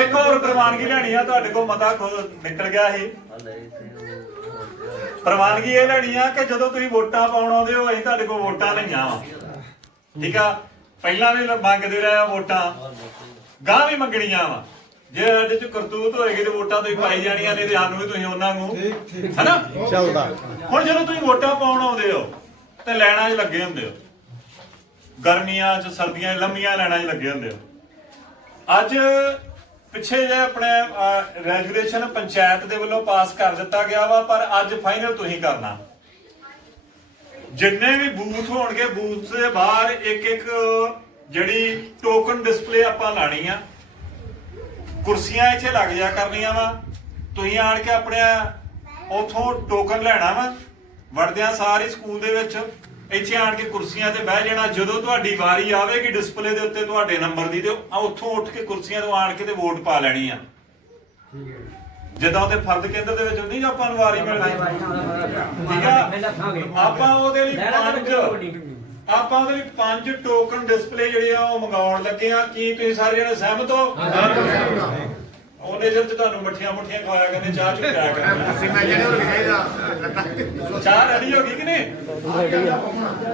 ਇੱਕ ਹੋਰ ਪ੍ਰਵਾਨਗੀ ਲੈਣੀ ਆ ਤੁਹਾਡੇ ਕੋਲ ਮਤਾ ਖੁਦ ਨਿਕਲ ਗਿਆ ਸੀ। ਪ੍ਰਵਾਨਗੀ ਇਹ ਲੈਣੀ ਆ ਕਿ ਜਦੋਂ ਤੁਸੀਂ ਵੋਟਾਂ ਪਾਉਣ ਆਉਂਦੇ ਹੋ ਅਸੀਂ ਤੁਹਾਡੇ ਕੋਲ ਵੋਟਾਂ ਲਈਆਂ ਵਾ। ਠੀਕ ਆ? ਪਹਿਲਾਂ ਵੀ ਮੰਗਦੇ ਰਹੇ ਆ ਵੋਟਾਂ। ਗਾਂ ਵੀ ਮੰਗਣੀਆਂ ਵਾ। ਜੇ ਸਾਡੇ ਚ ਕਰਤੂਤ ਹੋਏਗੀ ਤੇ ਵੋਟਾਂ ਤੁਸੀਂ ਪਾਈ ਜਾਣੀਆਂ ਨੇ ਤੇ ਸਾਨੂੰ ਵੀ ਤੁਸੀਂ ਉਹਨਾਂ ਨੂੰ ਹੈਨਾ? ਚੱਲਦਾ। ਹੁਣ ਜਦੋਂ ਤੁਸੀਂ ਵੋਟਾਂ ਪਾਉਣ ਆਉਂਦੇ ਹੋ ਤੇ ਲੈਣਾ 'ਚ ਲੱਗੇ ਹੁੰਦੇ ਹੋ। ਗਰਮੀਆਂ 'ਚ ਸਰਦੀਆਂ 'ਚ ਲੰਮੀਆਂ ਲੈਣਾ 'ਚ ਲੱਗੇ ਹੁੰਦੇ ਹੋ। ਅੱਜ ਪਿੱਛੇ ਜੇ ਆਪਣੇ ਰੈਜੂਲੇਸ਼ਨ ਪੰਚਾਇਤ ਦੇ ਵੱਲੋਂ ਪਾਸ ਕਰ ਦਿੱਤਾ ਗਿਆ ਵਾ, ਪਰ ਅੱਜ ਫਾਈਨਲ ਤੁਸੀਂ ਕਰਨਾ। ਜਿੰਨੇ ਵੀ ਬੂਥ ਹੋਣਗੇ, ਬੂਥ ਦੇ ਬਾਹਰ ਇੱਕ ਇੱਕ ਜਿਹੜੀ ਟੋਕਨ ਡਿਸਪਲੇ ਆਪਾਂ ਲਾਣੀ ਆ ਕੁਰਸੀਆਂ ਇੱਥੇ ਲੱਗ ਜਾ ਕਰਨੀਆਂ ਵਾ। ਤੁਸੀਂ ਆਣ ਕੇ ਆਪਣੇ ਉਥੋਂ ਟੋਕਨ ਲੈਣਾ ਵਾ, ਵੜਦਿਆਂ ਸਾਰੇ ਸਕੂਲ ਦੇ ਵਿੱਚ। ਇੱਥੇ ਆਣ ਕੇ ਕੁਰਸੀਆਂ ਤੇ ਬਹਿ ਜਾਣਾ ਜਦੋਂ ਤੁਹਾਡੀ ਵਾਰੀ ਆਵੇਗੀ ਡਿਸਪਲੇ ਦੇ ਉੱਤੇ ਤੁਹਾਡੇ ਨੰਬਰ ਦੀ ਤੇ ਆ ਉੱਥੋਂ ਉੱਠ ਕੇ ਕੁਰਸੀਆਂ ਤੋਂ ਆਣ ਕੇ ਤੇ ਵੋਟ ਪਾ ਲੈਣੀ ਆ। ਜਦੋਂ ਉਹਦੇ ਫਰਦ ਕੇਂਦਰ ਦੇ ਵਿੱਚ ਹੁੰਦੀ ਜਾਂ ਆਪਾਂ ਨੂੰ ਵਾਰੀ ਮਿਲਦੀ? ਠੀਕ ਆ? ਆਪਾਂ ਉਹਦੇ ਲਈ ਪੰਜ ਆਪਾਂ ਉਹਦੇ ਲਈ ਪੰਜ ਟੋਕਨ ਡਿਸਪਲੇ ਜਿਹੜੇ ਆ ਉਹ ਮੰਗਾਉਣ ਲੱਗੇ ਆ। ਕੀ ਤੁਸੀਂ ਸਾਰੇ ਜਣੇ ਸਹਿਮਤ ਹੋ। ਉਹਨੇ ਜਦ ਤੁਹਾਨੂੰ ਮੱਠੀਆਂ ਮੁੱਠੀਆਂ ਖਵਾਇਆ ਕਰਦੇ ਚਾਹ ਚੁੱਕਿਆ ਕਰਦੇ ਚਾਹ ਰੈਡੀ ਹੋ ਗਈ ਕਿ ਨਹੀਂ?